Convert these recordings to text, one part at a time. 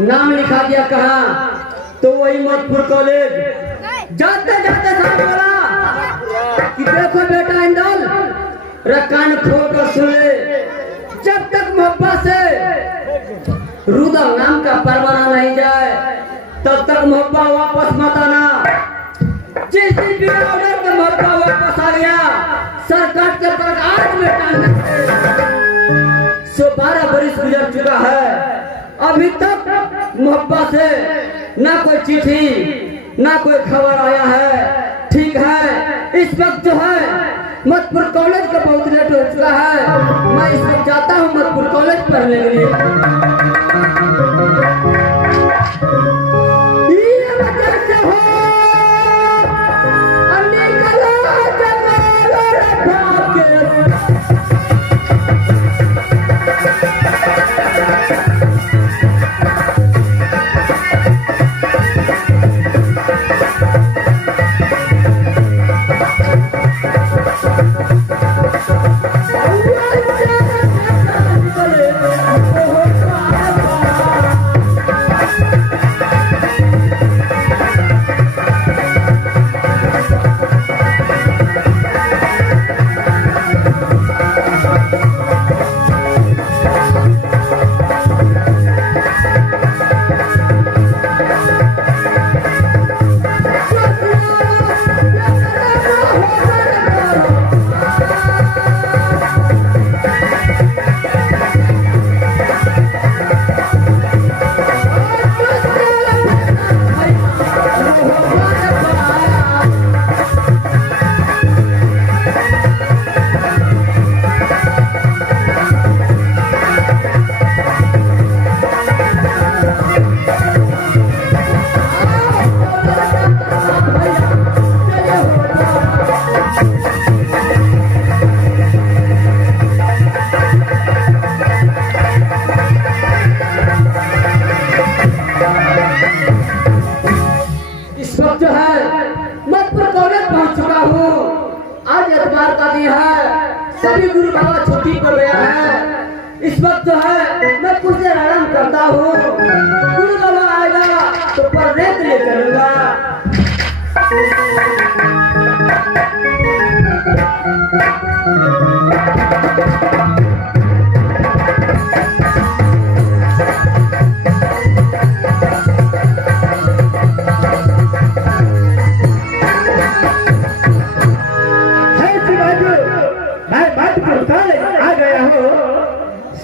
नाम लिखा दिया कहाँ, तो वही मधुपुर कॉलेज। जाते जाते साहब बोला कि देखो बेटा इंदल, कान खोल कर सुन ले, जब तक मोहब्बत से रुदल नाम का परवाना नहीं जाए तब तक मोहब्बत वापस मत आना। जिस दिन भी ऑर्डर का मोहब्बत वापस आ गया, सरकार के पर आज में टांग 12 बरस गुजर चुका है, अभी तक मोहब्बत से ना कोई चिट्ठी ना कोई खबर आया है। ठीक है, इस वक्त जो है मधुपुर कॉलेज का बहुत लेट हो चुका है, मैं इस वक्त जाता हूँ मधुपुर कॉलेज पढ़ने के लिए। सभी गुरु बाबा छुट्टी पर गया है, इस वक्त जो है मैं कुछ देर आराम करता हूँ। गुरु बाबा आएगा तो पर रेत ले चलूंगा।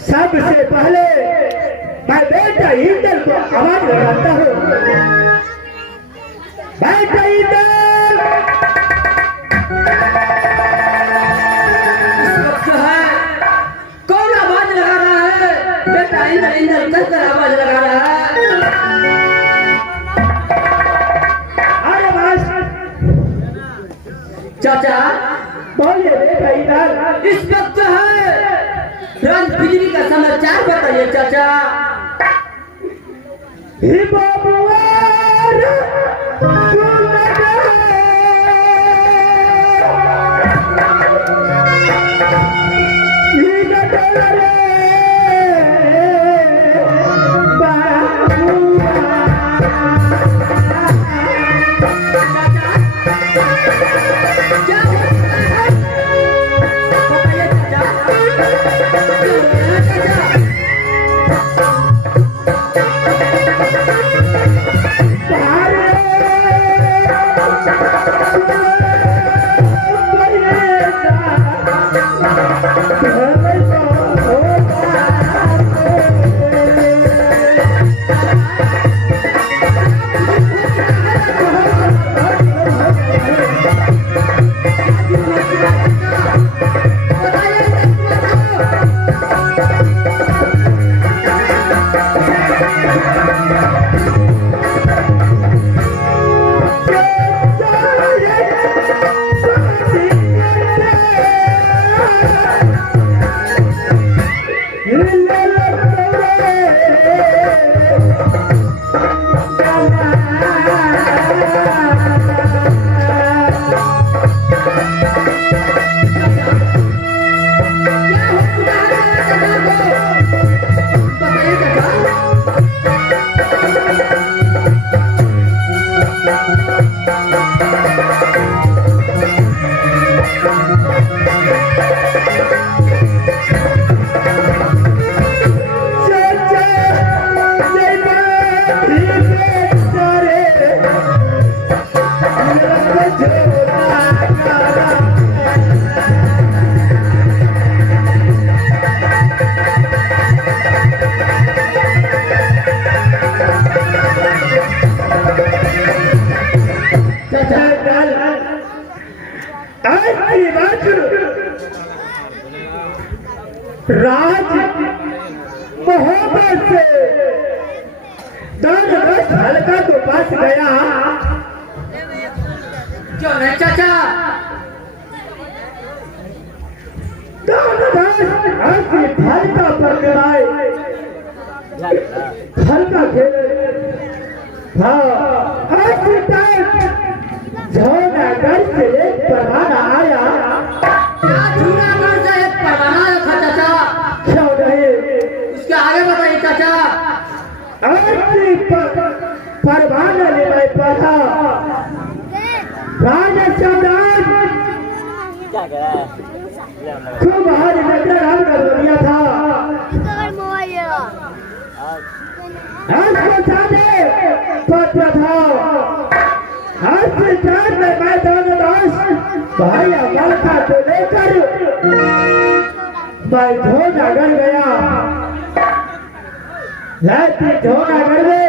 सबसे पहले मैं बेटा इंदल को आवाज लगाता हूँ। बेटा इंदल, कौन आवाज लगा रहा है? बेटा इंदल इंदल कहकर आवाज लगा रहा है। अरे बस चाचा बोलिए बेटा इंदल। इस वक्त है रंग बिजली का समाचार बताइए चाचा। ही बाबुआ चाचा ऐसी बात राज मोहब्बत से 10 हल्का के पास गया। क्यों नहीं चाचा? 10 ऐसी हल्का पकड़ाए, हल्का खेले। हाँ ऐसी टाइम जूनागढ़ से एक परवाना आया। क्या जूनागढ़ से एक परवाना आया था चाचा? क्यों नहीं? उसके आगे बताइए चाचा। ऐसी परवाना ने मैं पढ़ा। राजा सम्राट खूब हर नजर हम कर दिया था। सामने पत्र था। में मैं दोनों दोस्त भाई मलका को लेकर मैं जूनागढ़ गया। जूनागढ़ में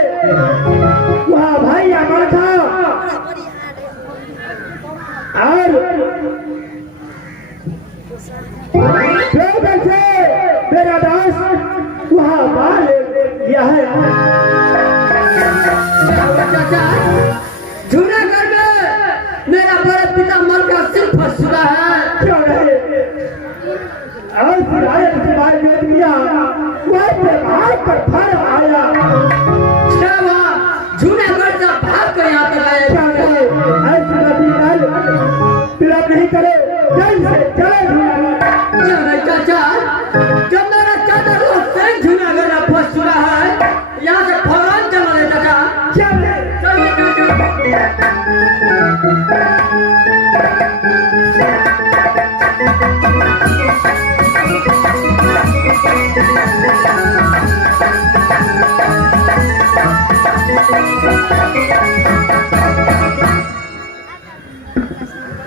वहाँ भाई मलका और से मेरा दोस्त वहाँ मार लिया है। चाचा जूनागढ़ में मेरा बड़े पिता मलका सिर फंस चुका है। क्यों नहीं? और सिरायत के बारे में दिया वहाँ से भाग कर फर आया। क्या हुआ? जूनागढ़ से भाग कर यहाँ तक आए? क्या नहीं? ऐसी विलंब नहीं करे, जल्द से जल्द क्यों नहीं चाचा? जब मेरा चाचा को सिर जूनागढ़ में फंस चुका है, यहाँ से फौरन चला ले चाचा। क्या नहीं? चलिए चाचा।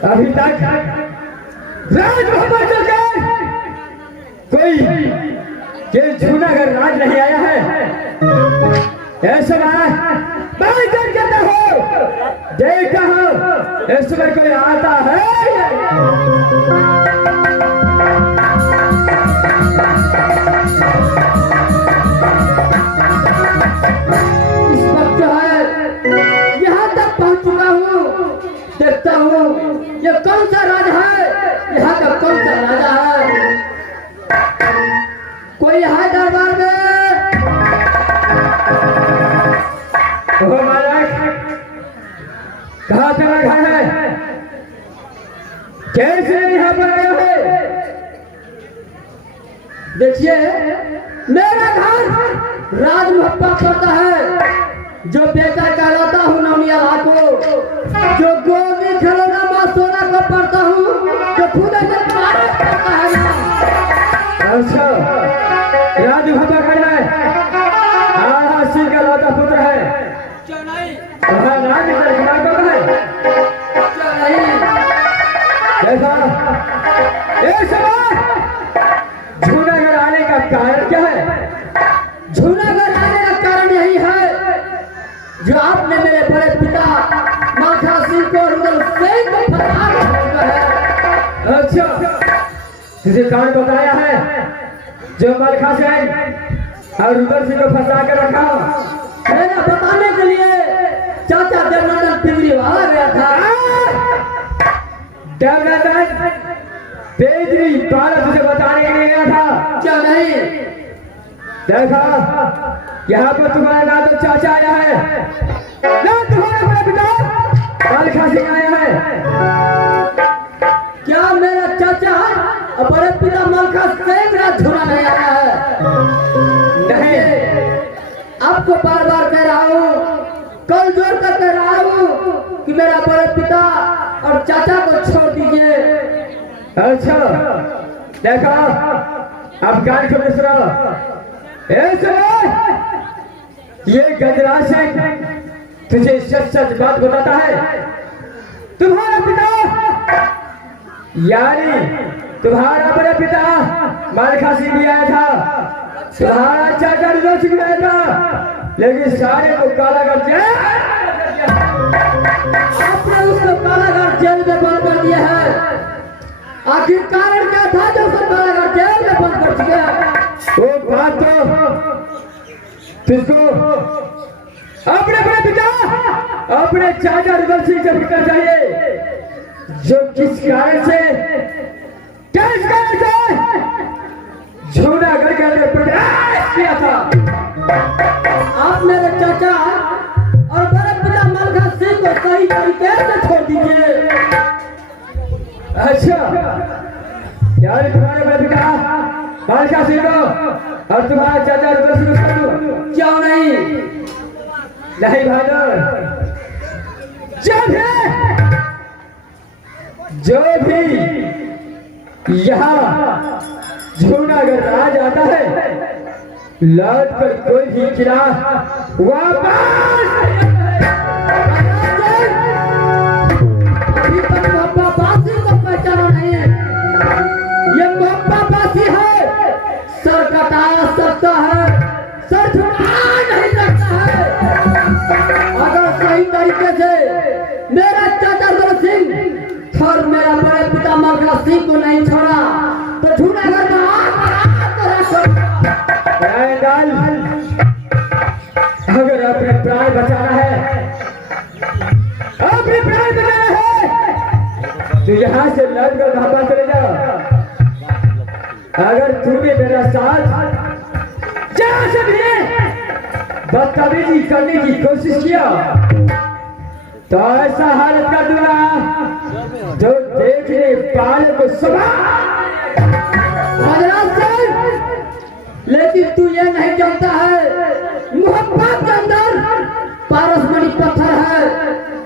अभी तक राज मोहम्मद कोई ये जूनागढ़ राज नहीं आया है। ऐसा मैं कहता हूँ देखा हूँ इसमें कोई आता है। इस वक्त जो है यहाँ तक पहुँच चुका हूँ। देखता हूँ ये कौन सा राजा है, यहाँ का कौन सा राजा है। कोई है दरबार में? ओ महाराज कहाँ चला गया है? कैसे यहाँ पर आया है? देखिए मेरा घर राज मुहब्बा करता है, जो बेटा कहलाता हूँ नौनिया को, जो गोदी खिलौना माँ सोना को पढ़ता हूँ, जो खुद से मारा करता है। अच्छा राज मुहब्बा खड़ा है। हाँ सिंह का लौता पुत्र है। क्यों नहीं? हाँ राज का है। क्यों नहीं? देखा जूनागढ़ आने का कारण क्या है? जूनागढ़ आने का कारण यही है जो आपने मेरे बड़े पिता माखा सिंह को रुदल सिंह को फंसा कर रखा है। अच्छा तुझे कारण बताया है जो मलखा से आई और रुदल सिंह को फंसा कर रखा। मेरा बताने के लिए चाचा देवनंदन पिंजरी वाला गया था। देवनंदन पिंजरी वाला तुझे बताने के लिए गया था। क्या नहीं? देखा यहाँ पर तुम्हारा नाम तो चाचा आया है ना, तुम्हारा बड़ा पिता मलखा सिंह आया है। क्या मेरा चाचा और बड़े पिता मलखा सिंह राज झूला नहीं आया है? नहीं आपको बार बार कह रहा हूँ, कल जोर कर कह रहा हूँ कि मेरा बड़े पिता और चाचा को छोड़ दीजिए। अच्छा देखा अब गाय को मिश्रा ये गजराज सिंह तुझे सच सच बात बताता है। तुम्हारा पिता यानी तुम्हारा बड़ा पिता मलखा सिंह भी आया था, तुम्हारा चाचा रुदल सिंह भी आया था, लेकिन सारे को काला कर दिया। आपने उसको कारागार जेल में बंद कर दिया है। आखिर कारण क्या था जो उसको कारागार जेल में बंद कर दिया? वो बात तो तुझको अपने अपने पिता अपने चाचा रुदल सिंह से पूछना चाहिए, जो किस कारण से जूनागढ़ के अंदर प्रवेश किया था। आप मेरे चाचा और बड़े पिता मलखा सिंह को सही तरीके से छोड़ दीजिए। अच्छा, यार तुम्हारे बड़े पिता मलखा सिंह को और तुम्हारा चाचा रुदल सिंह को छोड़ दूं? क्यों नहीं? नहीं भाई, जो भी यहाँ जूनागढ़ आ जाता है, लौट कर कोई भी किला वापस अभी तक पापा बासी को पहचाना नहीं। ये पापा बासी है, सर कटा सकता है, सर झुका नहीं सकता है। अगर सही तरीके से मेरा चाचा रुदल सिंह और मेरा बड़े पिता मलखा सिंह को नहीं छोड़ा तो जूनागढ़ में अगर अपने प्राण बचाना है, अपने प्राण बचाना है तो यहाँ से लड़ कर वापस चले जाओ। अगर तुम्हें मेरा साथ जहाँ से भी बदतमीजी करने की कोशिश किया तो ऐसा हालत कर दूंगा जो देखने पाले को लेकिन तू ये नहीं जानता है, मोहब्बत के अंदर पारसमणि पत्थर है।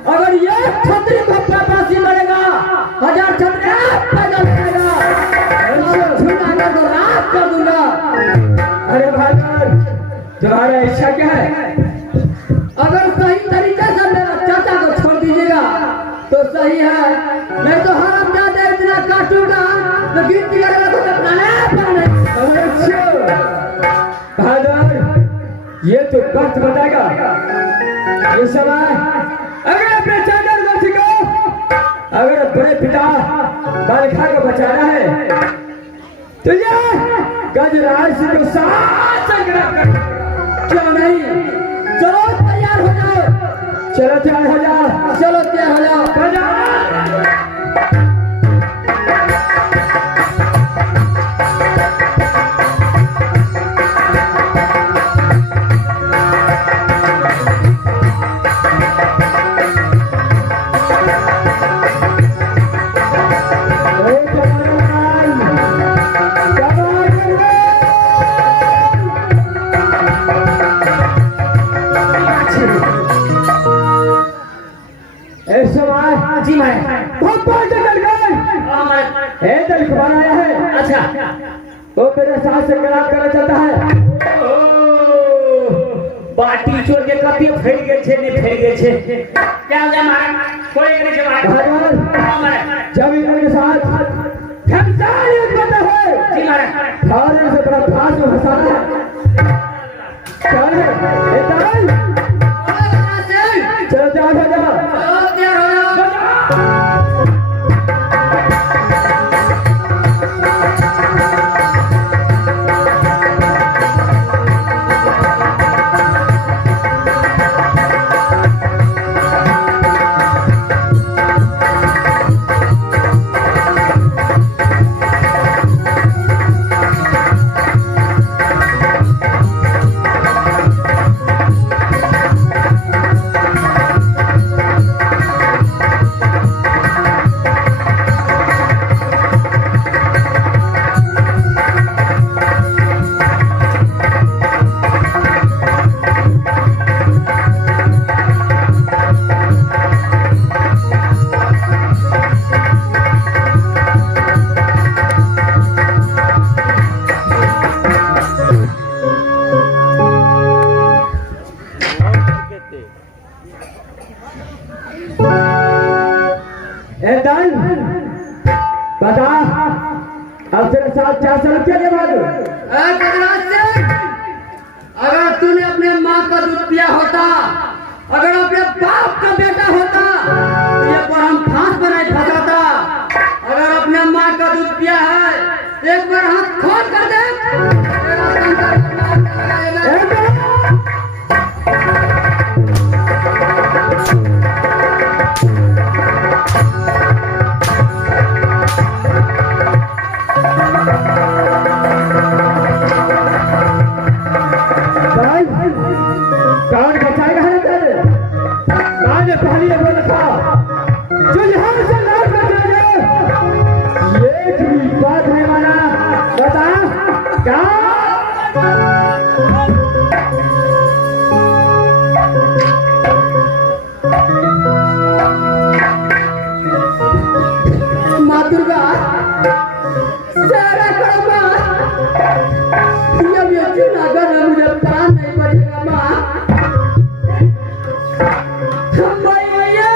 अगर ये छतरी मोहब्बत बासी लड़ेगा, 1000 छतरी पैदल लड़ेगा, जूनागढ़ को राख कर दूंगा। अरे भाई, तुम्हारा इच्छा क्या है? अगर सही तरीके से मेरा चाचा को छोड़ दीजिएगा तो सही है, नहीं तो हर ज्यादा इतना काटूंगा तो गिनती करेगा तो ये तो वक्त बताएगा। ये समय अगर अपने चाचा रुदल सिंह को, अगर बड़े पिता मलखा को बचाना है तो ये गजराज सिंह को साथ संग्राम कर। क्यों नहीं? चलो तैयार हो जाओ। चलो तैयार हो जाओ। चलो तैयार हो जाओ। जी मैं बहुत आया है। अच्छा, वो मेरे साथ संग्राम करना चाहता है। बाटी छोड़ के कभी फेर गए छे नहीं फेर गए छे। क्या हो जाए महाराज? कोई नहीं छे महाराज। जब इनके साथ घमसाली उत्पन्न हो, जी महाराज, फारे से बड़ा फांस में फंसाना है। चल चलो तैयार हो जाओ। बता, अब तेरे साथ क्या सलूक किया अगर तूने अपने माँ का दूध पिया होता, अगर अपने बाप का बेटा होता तो ये पर हम फांस बनाए फंसाता। अगर अपने माँ का दूध रुपया है, एक बार हाथ खोल कर दे। कौन बचाएगा है तेरे? मैंने पहले ये बोला था जो यहाँ से लौट कर जाएगा एक भी बात नहीं माना। बता क्या? माँ दुर्गा सारा करो माँ, ये चुना कर मुझे प्राण नहीं बचेगा माँ। मैया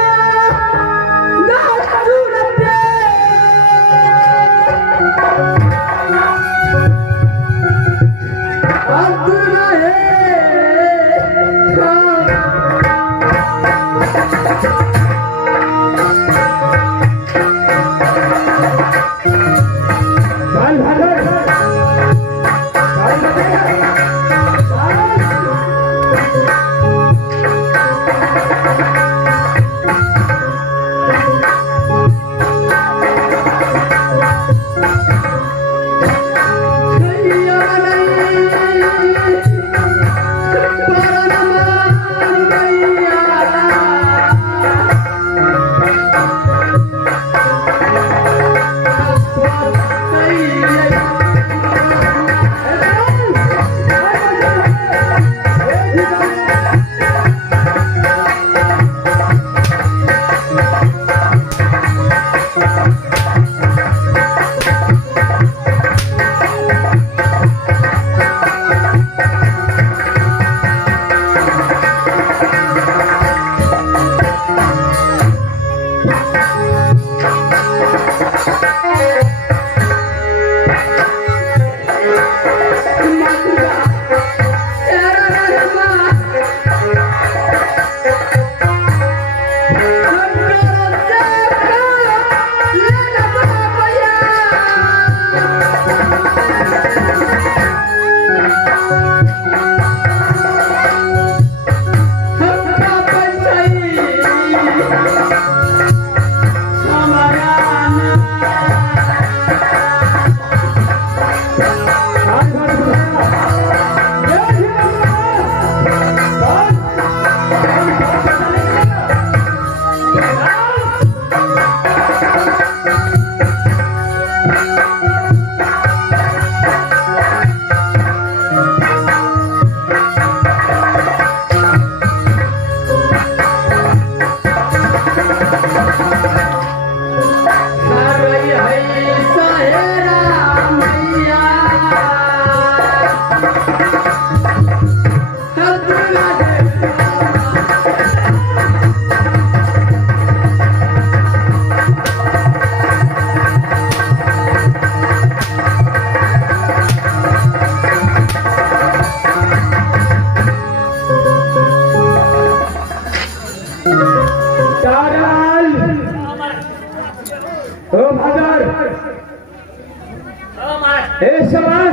इस समय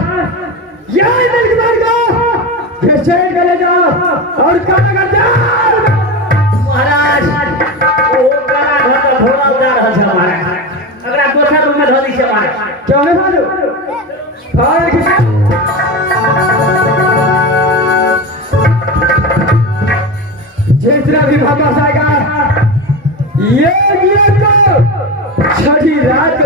यही मिल्क को घसीट कर ले जाओ और काम कर जाओ। महाराज वो बड़ा घर थोड़ा उधार है हमारे, अगर दूसरा रूम में धो दी से हमारे क्यों नहीं भाजो फायर की जितना भी वापस आएगा ये को छठी रात